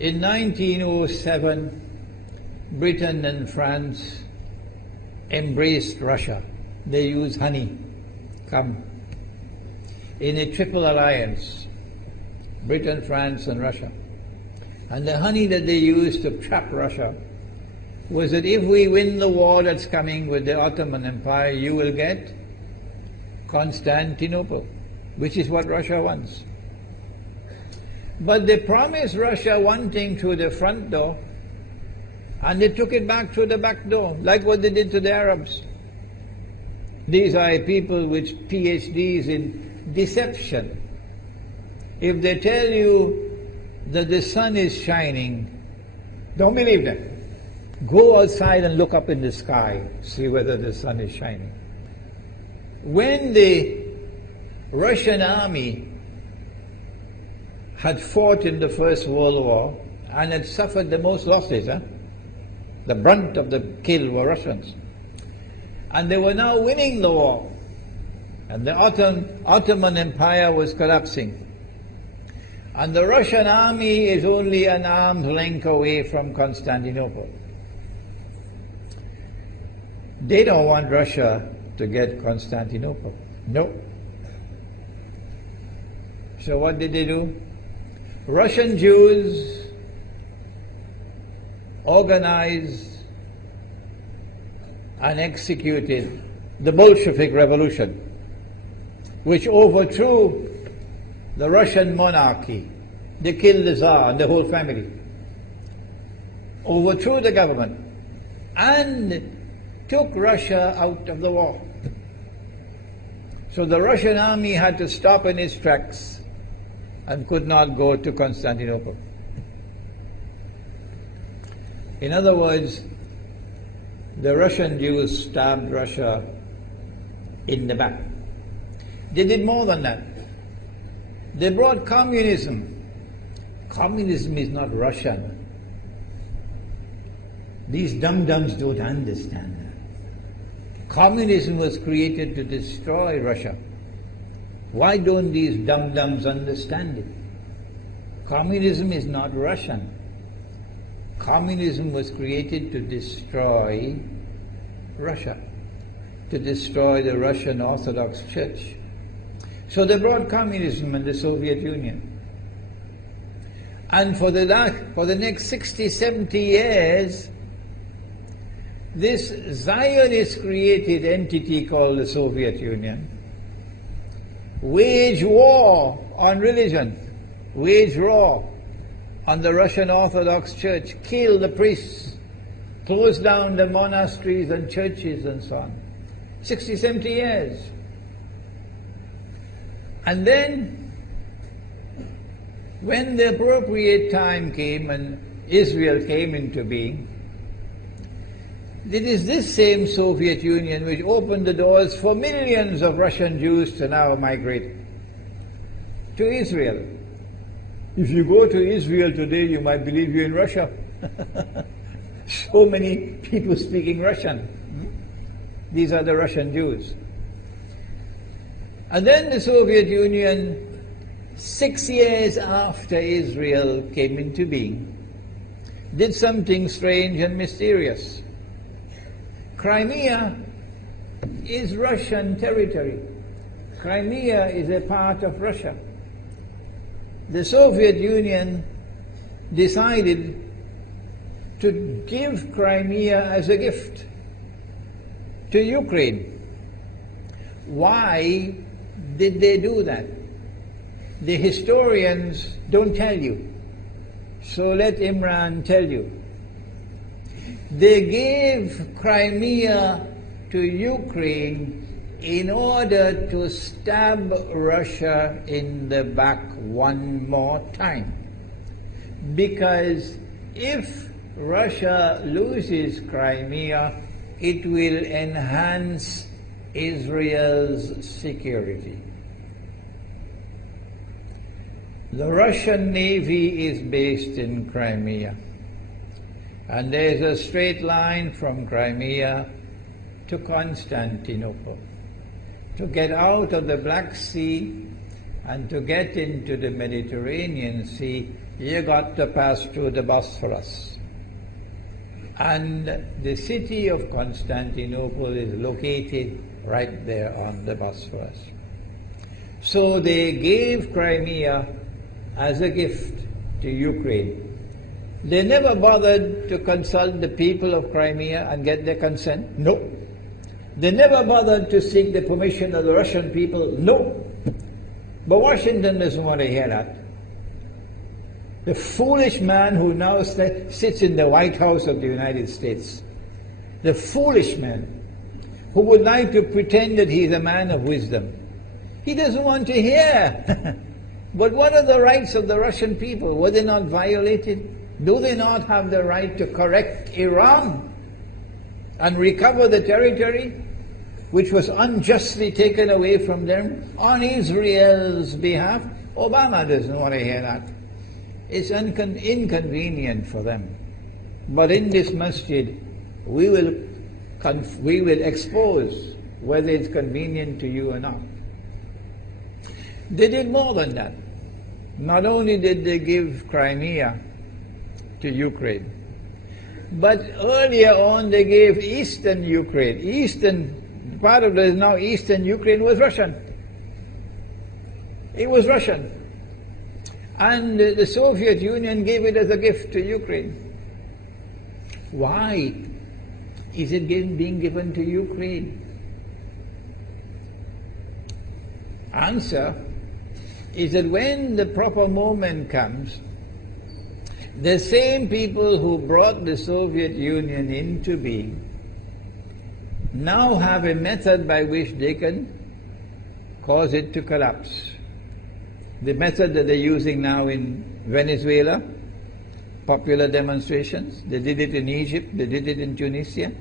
In 1907, Britain and France embraced Russia. They used honey, in a triple alliance, Britain, France and Russia. And the honey that they used to trap Russia was that if we win the war that's coming with the Ottoman Empire, you will get Constantinople, which is what Russia wants. But they promised Russia one thing through the front door, and they took it back through the back door, like what they did to the Arabs. These are people with PhDs in deception. If they tell you that the sun is shining, don't believe them. Go outside and look up in the sky, see whether the sun is shining. When the Russian army had fought in the First World War and had suffered the most losses, the brunt of the kill were Russians, and they were now winning the war, and the Ottoman Empire was collapsing, and the Russian army is only an arm's length away from Constantinople. They don't want Russia to get Constantinople. No. So what did they do? Russian Jews organized and executed the Bolshevik Revolution, which overthrew the Russian monarchy. They killed the Tsar and the whole family, overthrew the government, and took Russia out of the war. So the Russian army had to stop in its tracks and could not go to Constantinople. In other words, the Russian Jews stabbed Russia in the back. They did more than that. They brought communism. Communism is not Russian. These dum-dums don't understand that. Communism was created to destroy Russia. Why don't these dum-dums understand it? Communism is not Russian. Communism was created to destroy Russia, to destroy the Russian Orthodox Church. So they brought communism in the Soviet Union. And for the next 60, 70 years, this Zionist-created entity called the Soviet Union waged war on religion, waged war on the Russian Orthodox Church, killed the priests, closed down the monasteries and churches and so on. 60, 70 years. And then, when the appropriate time came and Israel came into being, it is this same Soviet Union which opened the doors for millions of Russian Jews to now migrate to Israel. If you go to Israel today, you might believe you're in Russia. So many people speaking Russian. These are the Russian Jews. And then the Soviet Union, 6 years after Israel came into being, did something strange and mysterious. Crimea is Russian territory. Crimea is a part of Russia. The Soviet Union decided to give Crimea as a gift to Ukraine. Why did they do that? The historians don't tell you. So let Imran tell you. They gave Crimea to Ukraine in order to stab Russia in the back one more time. Because if Russia loses Crimea, it will enhance Israel's security. The Russian Navy is based in Crimea, and there is a straight line from Crimea to Constantinople. To get out of the Black Sea and to get into the Mediterranean Sea, you got to pass through the Bosphorus. And the city of Constantinople is located right there on the Bosphorus. So they gave Crimea as a gift to Ukraine. They never bothered to consult the people of Crimea and get their consent. No. They never bothered to seek the permission of the Russian people. No. But Washington doesn't want to hear that. The foolish man who now sits in the White House of the United States, the foolish man who would like to pretend that he's a man of wisdom, he doesn't want to hear. But what are the rights of the Russian people? Were they not violated? Do they not have the right to correct Iran and recover the territory which was unjustly taken away from them on Israel's behalf? Obama doesn't want to hear that. It's inconvenient for them. But in this masjid, we will expose whether it's convenient to you or not. They did more than that. Not only did they give Crimea to Ukraine, but earlier on they gave eastern Ukraine. Eastern, part of the now eastern Ukraine was Russian. It was Russian. And the Soviet Union gave it as a gift to Ukraine. Why is it being given to Ukraine? Answer is that when the proper moment comes, the same people who brought the Soviet Union into being now have a method by which they can cause it to collapse. The method that they're using now in Venezuela, popular demonstrations, they did it in Egypt, they did it in Tunisia,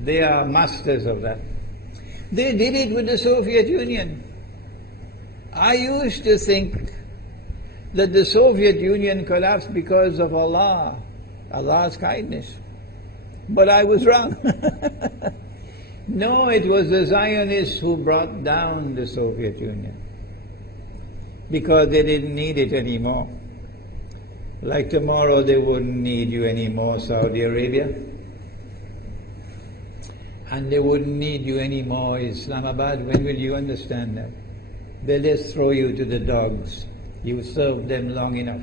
they are masters of that. They did it with the Soviet Union. I used to think that the Soviet Union collapsed because of Allah, Allah's kindness. But I was wrong. No, it was the Zionists who brought down the Soviet Union because they didn't need it anymore. Like tomorrow they wouldn't need you anymore, Saudi Arabia. And they wouldn't need you anymore, Islamabad. When will you understand that? They'll just throw you to the dogs. You served them long enough.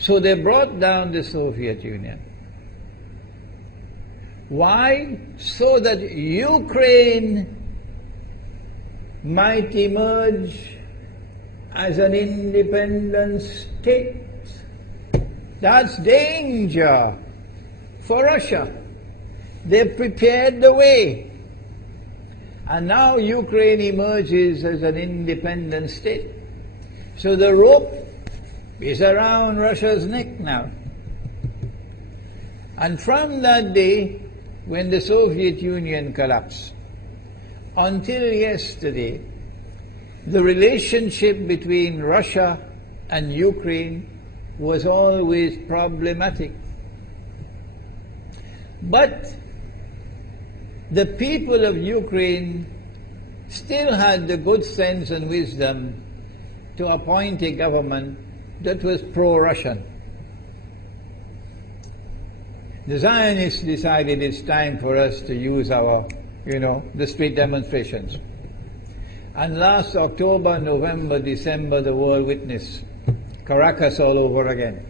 So they brought down the Soviet Union. Why? So that Ukraine might emerge as an independent state. That's danger for Russia. They prepared the way. And now Ukraine emerges as an independent state. So the rope is around Russia's neck now. And from that day, when the Soviet Union collapsed, until yesterday, the relationship between Russia and Ukraine was always problematic. But the people of Ukraine still had the good sense and wisdom to appoint a government that was pro-Russian. The Zionists decided it's time for us to use our, the street demonstrations. And last October, November, December, the world witnessed Caracas all over again.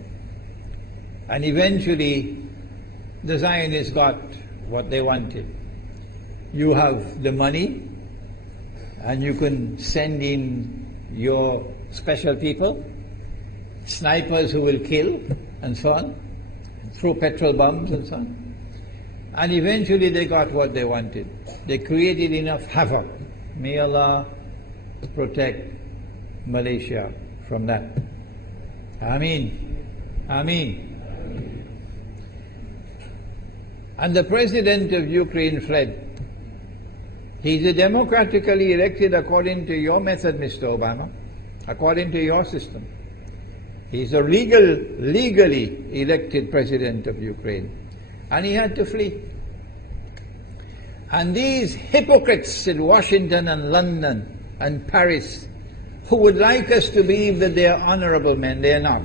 And eventually, the Zionists got what they wanted. You have the money, and you can send in your special people, snipers who will kill, and so on, throw petrol bombs and so on. And eventually they got what they wanted. They created enough havoc. May Allah protect Malaysia from that. Ameen. Ameen. And the president of Ukraine fled. He's a democratically elected according to your method, Mr. Obama, according to your system. He's a legally elected president of Ukraine. And he had to flee. And these hypocrites in Washington and London and Paris who would like us to believe that they are honorable men. They are not.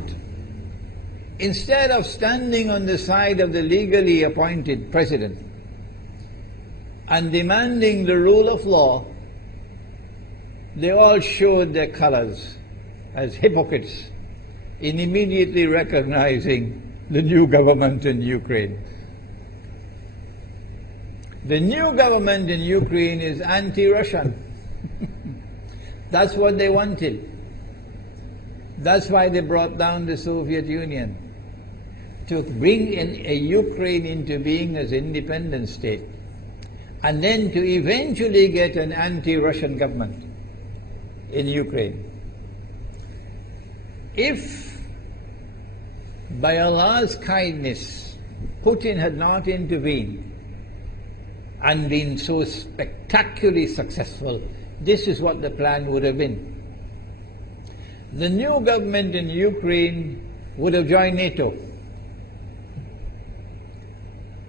Instead of standing on the side of the legally appointed president and demanding the rule of law, they all showed their colors as hypocrites in immediately recognizing the new government in Ukraine. The new government in Ukraine is anti-Russian. That's what they wanted. That's why they brought down the Soviet Union, to bring in a Ukraine into being as independent state, and then to eventually get an anti-Russian government in Ukraine. If by Allah's kindness Putin had not intervened and been so spectacularly successful, this is what the plan would have been. The new government in Ukraine would have joined NATO,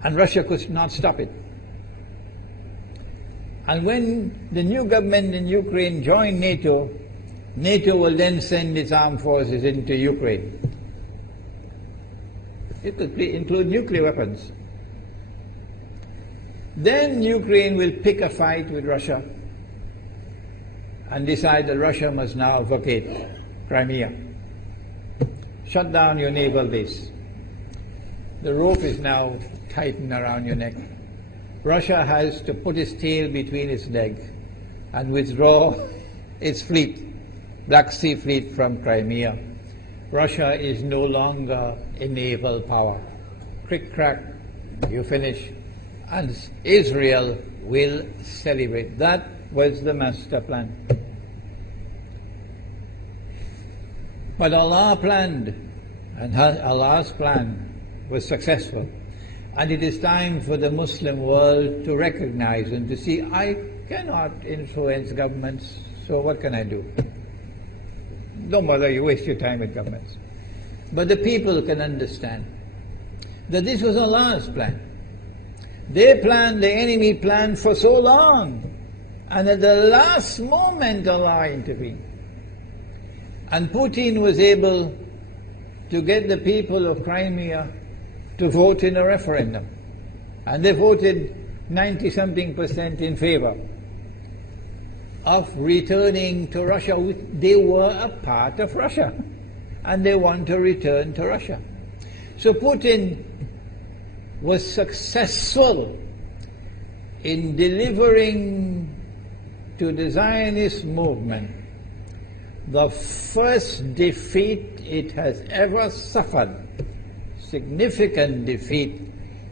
and Russia could not stop it. And when the new government in Ukraine joined NATO, NATO will then send its armed forces into Ukraine. It could include nuclear weapons. Then Ukraine will pick a fight with Russia and decide that Russia must now vacate Crimea. Shut down your naval base. The rope is now tightened around your neck. Russia has to put its tail between its legs and withdraw its fleet, Black Sea Fleet, from Crimea. Russia is no longer a naval power. Crick crack, you finish. And Israel will celebrate. That was the master plan. But Allah planned, and Allah's plan was successful. And it is time for the Muslim world to recognize and to see, I cannot influence governments, so what can I do? Don't bother, you waste your time with governments. But the people can understand that this was Allah's plan. They planned, the enemy planned for so long, and at the last moment Allah intervened. And Putin was able to get the people of Crimea to vote in a referendum. And they voted 90-something% in favor of returning to Russia. They were a part of Russia, and they want to return to Russia. So Putin was successful in delivering to the Zionist movement the first defeat it has ever suffered, significant defeat,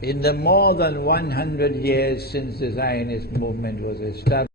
in the more than 100 years since the Zionist movement was established.